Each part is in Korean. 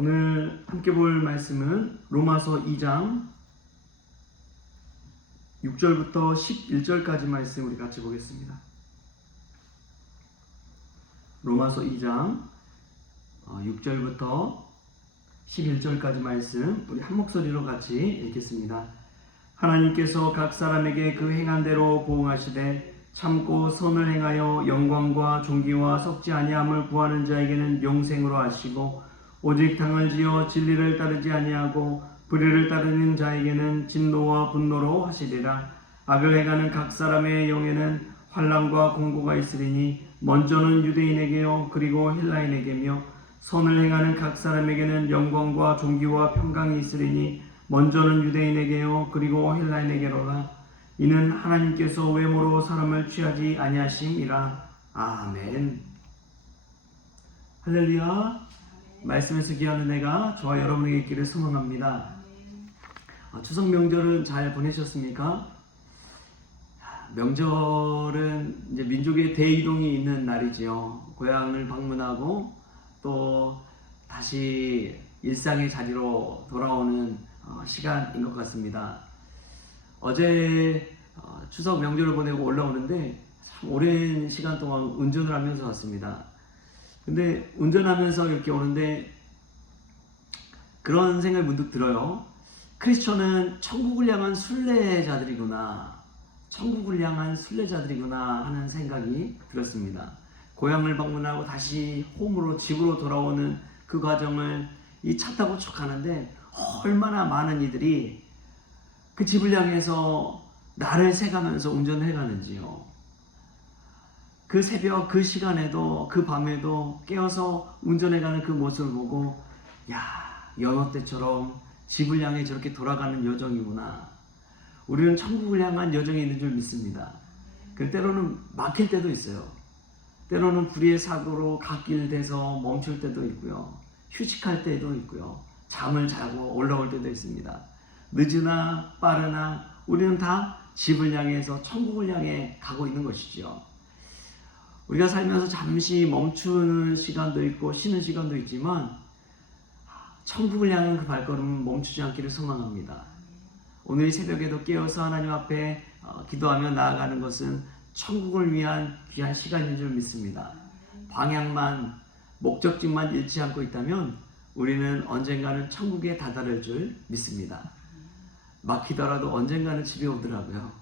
오늘 함께 볼 말씀은 로마서 2장 6절부터 11절까지 말씀 우리 같이 보겠습니다. 로마서 2장 6절부터 11절까지 말씀 우리 한 목소리로 같이 읽겠습니다. 하나님께서 각 사람에게 그 행한 대로 보응하시되 참고 선을 행하여 영광과 존귀와 썩지 아니함을 구하는 자에게는 영생으로 하시고 오직 당을 지어 진리를 따르지 아니하고 불의를 따르는 자에게는 진노와 분노로 하시리라. 악을 행하는 각 사람의 영에는 환난과 공고가 있으리니 먼저는 유대인에게요 그리고 헬라인에게며 선을 행하는 각 사람에게는 영광과 존귀와 평강이 있으리니 먼저는 유대인에게요 그리고 헬라인에게로라. 이는 하나님께서 외모로 사람을 취하지 아니하심이라. 아멘. 할렐루야. 말씀에서 귀한 은혜가 저와 여러분에게 있기를 소망합니다. 추석 명절은 잘 보내셨습니까? 명절은 이제 민족의 대이동이 있는 날이지요. 고향을 방문하고 또 다시 일상의 자리로 돌아오는 시간인 것 같습니다. 어제 추석 명절을 보내고 올라오는데 참 오랜 시간 동안 운전을 하면서 왔습니다. 근데 운전하면서 이렇게 오는데 그런 생각이 문득 들어요. 크리스천은 천국을 향한 순례자들이구나. 천국을 향한 순례자들이구나 하는 생각이 들었습니다. 고향을 방문하고 다시 홈으로 집으로 돌아오는 그 과정을 이 차 타고 쭉 가는데 얼마나 많은 이들이 그 집을 향해서 나를 새가면서 운전을 해가는지요. 그 새벽 그 시간에도 그 밤에도 깨어서 운전해가는 그 모습을 보고 야, 연어 때처럼 집을 향해 저렇게 돌아가는 여정이구나. 우리는 천국을 향한 여정이 있는 줄 믿습니다. 그 때로는 막힐 때도 있어요. 때로는 불의의 사고로 갓길 돼서 멈출 때도 있고요. 휴식할 때도 있고요. 잠을 자고 올라올 때도 있습니다. 늦으나 빠르나 우리는 다 집을 향해서 천국을 향해 가고 있는 것이죠. 우리가 살면서 잠시 멈추는 시간도 있고 쉬는 시간도 있지만 천국을 향한 그 발걸음은 멈추지 않기를 소망합니다. 오늘 이 새벽에도 깨어서 하나님 앞에 기도하며 나아가는 것은 천국을 위한 귀한 시간인 줄 믿습니다. 방향만, 목적지만 잃지 않고 있다면 우리는 언젠가는 천국에 다다를 줄 믿습니다. 막히더라도 언젠가는 집에 오더라고요.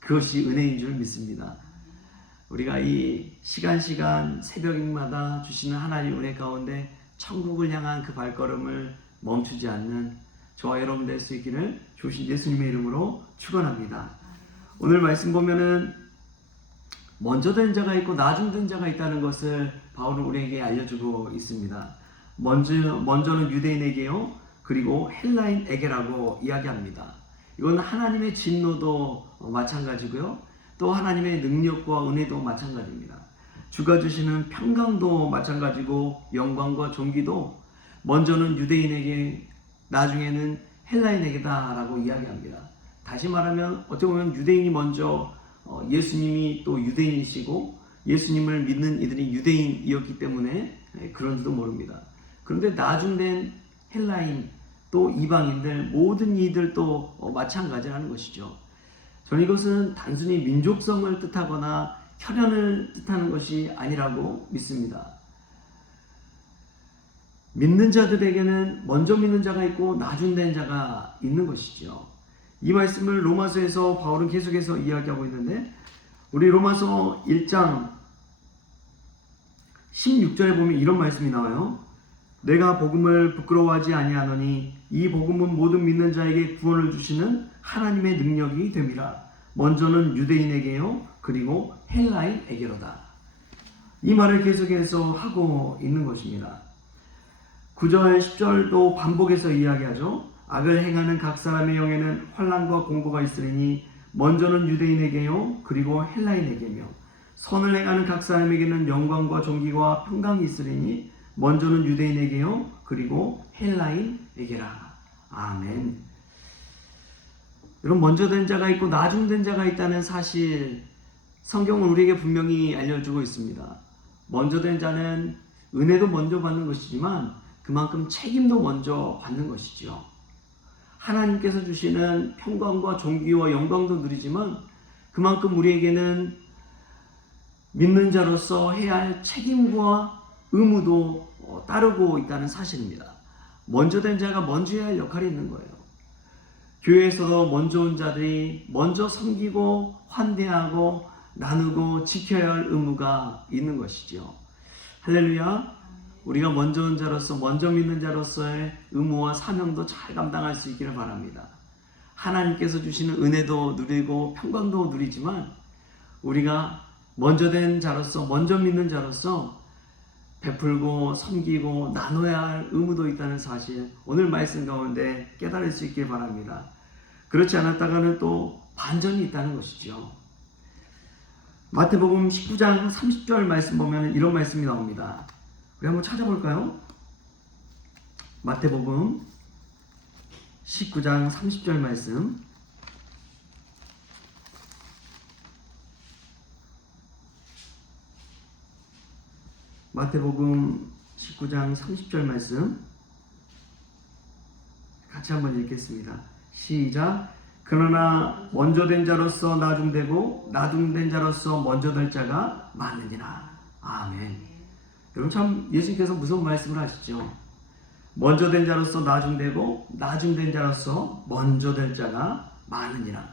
그것이 은혜인 줄 믿습니다. 우리가 이 시간 새벽마다 주시는 하나님 은혜 가운데 천국을 향한 그 발걸음을 멈추지 않는 저와 여러분 될 수 있기를 주신 예수님의 이름으로 축원합니다. 오늘 말씀 보면은 먼저 된 자가 있고 나중 된 자가 있다는 것을 바울은 우리에게 알려주고 있습니다. 먼저는 유대인에게요 그리고 헬라인에게라고 이야기합니다. 이건 하나님의 진노도 마찬가지고요. 또 하나님의 능력과 은혜도 마찬가지입니다. 주가 주시는 평강도 마찬가지고 영광과 존귀도 먼저는 유대인에게 나중에는 헬라인에게다 라고 이야기합니다. 다시 말하면 어떻게 보면 유대인이 먼저 예수님이 또 유대인이시고 예수님을 믿는 이들이 유대인이었기 때문에 그런지도 모릅니다. 그런데 나중된 헬라인 또 이방인들 모든 이들도 마찬가지라는 것이죠. 저는 이것은 단순히 민족성을 뜻하거나 혈연을 뜻하는 것이 아니라고 믿습니다. 믿는 자들에게는 먼저 믿는 자가 있고 나중된 자가 있는 것이죠. 이 말씀을 로마서에서 바울은 계속해서 이야기하고 있는데 우리 로마서 1장 16절에 보면 이런 말씀이 나와요. 내가 복음을 부끄러워하지 아니하노니 이 복음은 모든 믿는 자에게 구원을 주시는 하나님의 능력이 됨이라. 먼저는 유대인에게요 그리고 헬라인에게로다. 이 말을 계속해서 하고 있는 것입니다. 9절 10절도 반복해서 이야기하죠. 악을 행하는 각 사람의 영에는 환난과 공고가 있으리니 먼저는 유대인에게요 그리고 헬라인에게며 선을 행하는 각 사람에게는 영광과 존귀와 평강이 있으리니 먼저는 유대인에게요 그리고 헬라인에게라. 아멘. 여러분, 먼저 된 자가 있고 나중 된 자가 있다는 사실 성경은 우리에게 분명히 알려주고 있습니다. 먼저 된 자는 은혜도 먼저 받는 것이지만 그만큼 책임도 먼저 받는 것이죠. 하나님께서 주시는 평강과 존귀와 영광도 누리지만 그만큼 우리에게는 믿는 자로서 해야 할 책임과 의무도 따르고 있다는 사실입니다. 먼저 된 자가 먼저 해야 할 역할이 있는 거예요. 교회에서도 먼저 온 자들이 먼저 섬기고 환대하고 나누고 지켜야 할 의무가 있는 것이죠. 할렐루야. 우리가 먼저 온 자로서 먼저 믿는 자로서의 의무와 사명도 잘 감당할 수 있기를 바랍니다. 하나님께서 주시는 은혜도 누리고 평강도 누리지만 우리가 먼저 된 자로서 먼저 믿는 자로서 베풀고 섬기고 나눠야 할 의무도 있다는 사실 오늘 말씀 가운데 깨달을 수 있길 바랍니다. 그렇지 않았다가는 또 반전이 있다는 것이죠. 마태복음 19장 30절 말씀 보면 이런 말씀이 나옵니다. 우리 한번 찾아볼까요? 마태복음 19장 30절 말씀. 마태복음 19장 30절 말씀 같이 한번 읽겠습니다. 시작. 그러나 먼저 된 자로서 나중되고 나중된 자로서 먼저 될 자가 많으니라. 아멘. 여러분 참 예수님께서 무서운 말씀을 하시죠. 먼저 된 자로서 나중되고 나중된 자로서 먼저 될 자가 많으니라.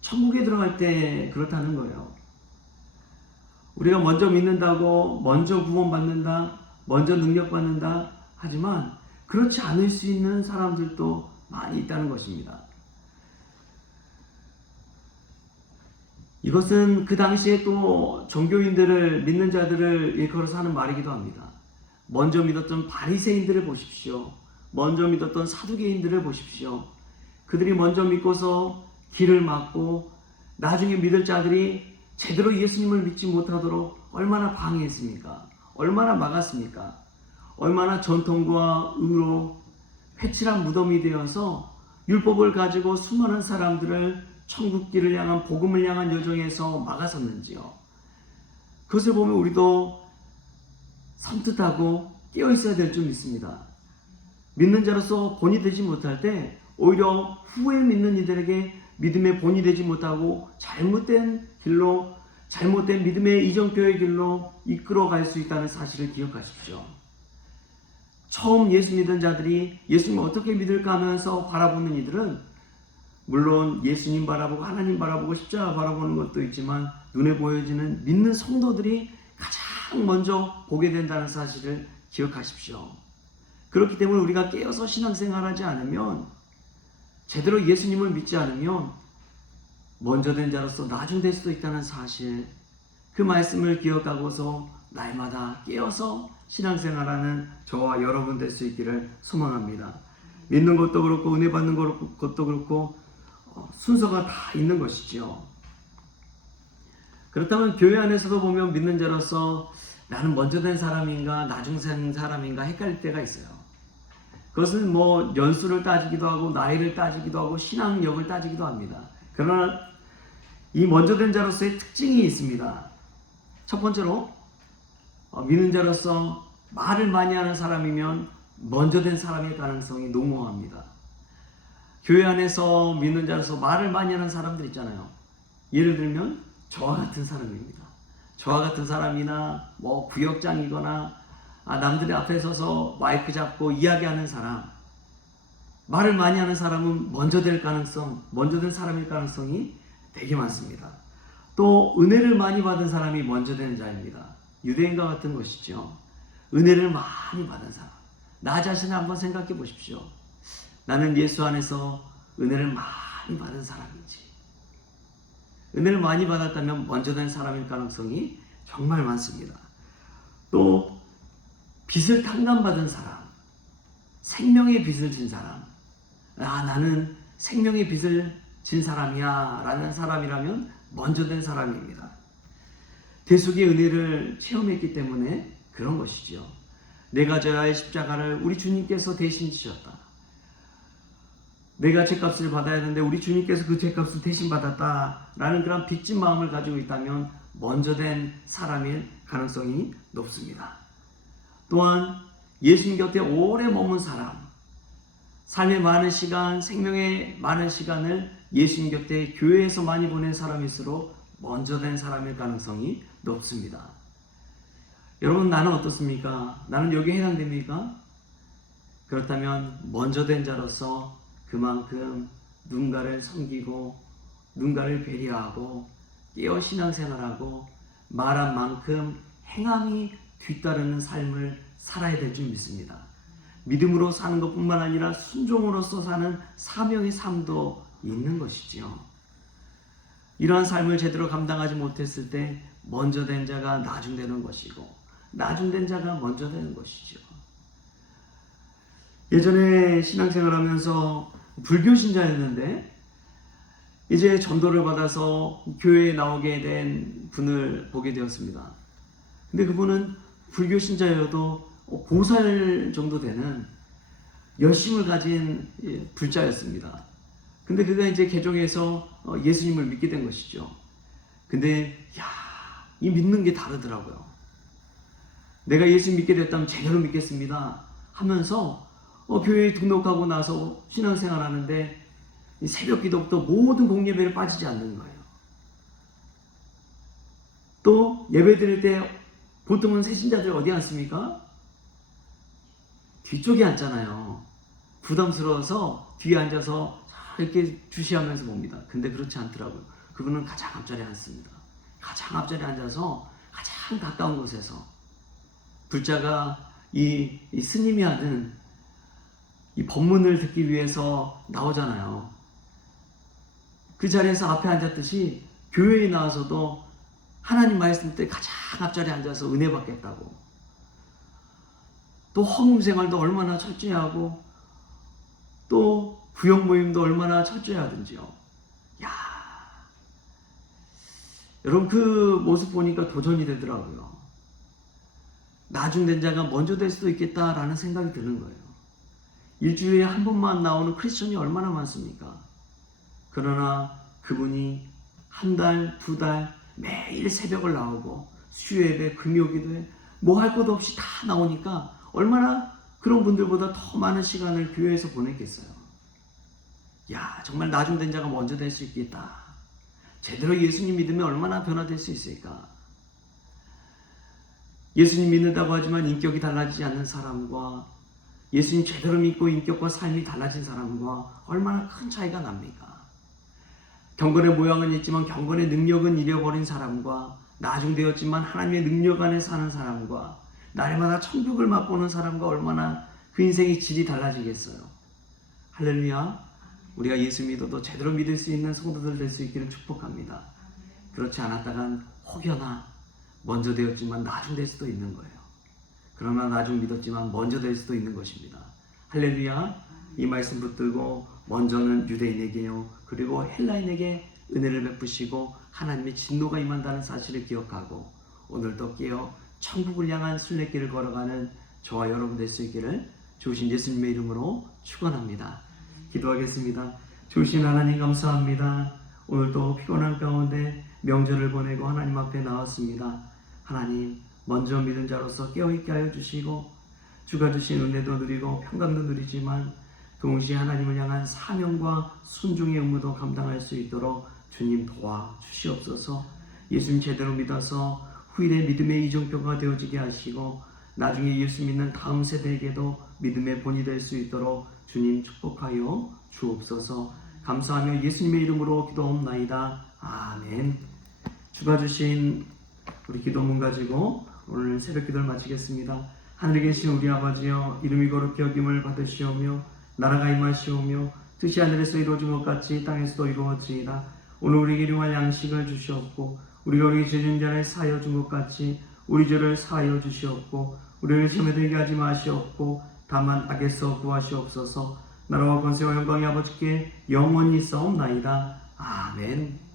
천국에 들어갈 때 그렇다는 거예요. 우리가 먼저 믿는다고 먼저 구원받는다, 먼저 능력받는다 하지만 그렇지 않을 수 있는 사람들도 많이 있다는 것입니다. 이것은 그 당시에 또 종교인들을 믿는 자들을 일컬어서 하는 말이기도 합니다. 먼저 믿었던 바리새인들을 보십시오. 먼저 믿었던 사두개인들을 보십시오. 그들이 먼저 믿고서 길을 막고 나중에 믿을 자들이 제대로 예수님을 믿지 못하도록 얼마나 방해했습니까? 얼마나 막았습니까? 얼마나 전통과 의로 회칠한 무덤이 되어서 율법을 가지고 수많은 사람들을 천국길을 향한 복음을 향한 여정에서 막아섰는지요. 그것을 보면 우리도 섬뜩하고 깨어있어야 될 줄 믿습니다. 믿는 자로서 본이 되지 못할 때 오히려 후에 믿는 이들에게 믿음의 본이 되지 못하고 잘못된 길로 잘못된 믿음의 이정표의 길로 이끌어갈 수 있다는 사실을 기억하십시오. 처음 예수 믿은 자들이 예수님을 어떻게 믿을까 하면서 바라보는 이들은 물론 예수님 바라보고 하나님 바라보고 십자가 바라보는 것도 있지만 눈에 보여지는 믿는 성도들이 가장 먼저 보게 된다는 사실을 기억하십시오. 그렇기 때문에 우리가 깨어서 신앙생활하지 않으면 제대로 예수님을 믿지 않으면 먼저 된 자로서 나중 될 수도 있다는 사실, 그 말씀을 기억하고서 날마다 깨어서 신앙생활하는 저와 여러분 될 수 있기를 소망합니다. 믿는 것도 그렇고 은혜 받는 것도 그렇고 순서가 다 있는 것이죠. 그렇다면 교회 안에서도 보면 믿는 자로서 나는 먼저 된 사람인가 나중 된 사람인가 헷갈릴 때가 있어요. 그것은 뭐 연수를 따지기도 하고 나이를 따지기도 하고 신앙력을 따지기도 합니다. 그러나 이 먼저 된 자로서의 특징이 있습니다. 첫 번째로 믿는 자로서 말을 많이 하는 사람이면 먼저 된 사람일 가능성이 농후합니다. 교회 안에서 믿는 자로서 말을 많이 하는 사람들 있잖아요. 예를 들면 저와 같은 사람입니다. 저와 같은 사람이나 뭐 구역장이거나 남들의 앞에 서서 마이크 잡고 이야기하는 사람, 말을 많이 하는 사람은 먼저 될 가능성, 먼저 된 사람일 가능성이 되게 많습니다. 또 은혜를 많이 받은 사람이 먼저 되는 자입니다. 유대인과 같은 것이죠. 은혜를 많이 받은 사람. 나 자신을 한번 생각해 보십시오. 나는 예수 안에서 은혜를 많이 받은 사람인지. 은혜를 많이 받았다면 먼저 된 사람일 가능성이 정말 많습니다. 또 빚을 탕감받은 사람, 생명의 빚을 진 사람. 나는 생명의 빚을 진 사람이야 라는 사람이라면 먼저 된 사람입니다. 대속의 은혜를 체험했기 때문에 그런 것이죠. 내가 져야 할 십자가를 우리 주님께서 대신 지셨다. 내가 죄값을 받아야 하는데 우리 주님께서 그 죄값을 대신 받았다라는 그런 빚진 마음을 가지고 있다면 먼저 된 사람일 가능성이 높습니다. 또한 예수님 곁에 오래 머문 사람, 삶의 많은 시간, 생명의 많은 시간을 예수님 곁에 교회에서 많이 보낸 사람일수록 먼저 된 사람일 가능성이 높습니다. 여러분, 나는 어떻습니까? 나는 여기에 해당됩니까? 그렇다면 먼저 된 자로서 그만큼 누군가를 섬기고 누군가를 배려하고 깨어 신앙생활하고 말한 만큼 행함이 뒤따르는 삶을 살아야 될 줄 믿습니다. 믿음으로 사는 것뿐만 아니라 순종으로서 사는 사명의 삶도 있는 것이지요. 이러한 삶을 제대로 감당하지 못했을 때 먼저 된 자가 나중되는 것이고 나중된 자가 먼저 되는 것이죠. 예전에 신앙생활하면서 불교 신자였는데 이제 전도를 받아서 교회에 나오게 된 분을 보게 되었습니다. 근데 그분은 불교 신자여도 보살 정도 되는 열심을 가진 불자였습니다. 근데 그가 이제 개종해서 예수님을 믿게 된 것이죠. 근데 이 믿는 게 다르더라고요. 내가 예수 믿게 됐다면 제대로 믿겠습니다 하면서 교회에 등록하고 나서 신앙생활 하는데 새벽 기도부터 모든 공예배를 빠지지 않는 거예요. 또 예배 드릴 때 보통은 새신자들이 어디 앉습니까? 뒤쪽에 앉잖아요. 부담스러워서 뒤에 앉아서 이렇게 주시하면서 봅니다. 근데 그렇지 않더라고요. 그분은 가장 앞자리에 앉습니다. 가장 앞자리에 앉아서 가장 가까운 곳에서 불자가 이 스님이 하는 이 법문을 듣기 위해서 나오잖아요. 그 자리에서 앞에 앉았듯이 교회에 나와서도 하나님 말씀 때 가장 앞자리에 앉아서 은혜 받겠다고, 또 헌금 생활도 얼마나 철저히 하고 또 구역 모임도 얼마나 철저히 하든지요. 여러분, 그 모습 보니까 도전이 되더라고요. 나중된 자가 먼저 될 수도 있겠다라는 생각이 드는 거예요. 일주일에 한 번만 나오는 크리스천이 얼마나 많습니까? 그러나 그분이 한 달, 두 달 매일 새벽을 나오고 수요예배, 금요기도에 뭐 할 것 없이 다 나오니까 얼마나 그런 분들보다 더 많은 시간을 교회에서 보냈겠어요. 정말 나중된 자가 먼저 될 수 있겠다. 제대로 예수님 믿으면 얼마나 변화될 수 있을까? 예수님 믿는다고 하지만 인격이 달라지지 않는 사람과 예수님 제대로 믿고 인격과 삶이 달라진 사람과 얼마나 큰 차이가 납니까? 경건의 모양은 있지만 경건의 능력은 잃어버린 사람과 나중되었지만 하나님의 능력 안에 사는 사람과 날마다 천국을 맛보는 사람과 얼마나 그 인생의 질이 달라지겠어요. 할렐루야. 우리가 예수 믿어도 제대로 믿을 수 있는 성도들 될 수 있기를 축복합니다. 그렇지 않았다간 혹여나 먼저 되었지만 나중 될 수도 있는 거예요. 그러나 나중 믿었지만 먼저 될 수도 있는 것입니다. 할렐루야. 이 말씀 붙들고 먼저는 유대인에게요 그리고 헬라인에게 은혜를 베푸시고 하나님의 진노가 임한다는 사실을 기억하고 오늘도 깨어 천국을 향한 순례길을 걸어가는 저와 여러분 될 수 있기를 주신 예수님의 이름으로 축원합니다. 기도하겠습니다. 주신 하나님 감사합니다. 오늘도 피곤한 가운데 명절을 보내고 하나님 앞에 나왔습니다. 하나님, 먼저 믿은 자로서 깨어있게 하여 주시고 주가 주신 은혜도 누리고 평강도 누리지만 동시에 하나님을 향한 사명과 순종의 의무도 감당할 수 있도록 주님 도와주시옵소서. 예수님 제대로 믿어서 후일의 믿음의 이정표가 되어지게 하시고 나중에 예수 믿는 다음 세대에게도 믿음의 본이 될 수 있도록 주님 축복하여 주옵소서. 감사하며 예수님의 이름으로 기도옵나이다. 아멘. 주가 주신 우리 기도문 가지고 오늘 새벽 기도를 마치겠습니다. 하늘에 계신 우리 아버지여, 이름이 거룩히 여김을 받으시오며 나라가 임하시오며 뜻이 하늘에서 이루어진 것 같이 땅에서도 이루어지이다. 오늘 우리에게 일용할 양식을 주시옵고 우리가 우리 죄진 자를 사하여 준 것 같이 우리 죄를 사하여 주시옵고 우리를 시험에 들게 하지 마시옵고 다만 악에서 구하시옵소서. 나라와 권세와 영광이 아버지께 영원히 있사옵나이다. 아멘.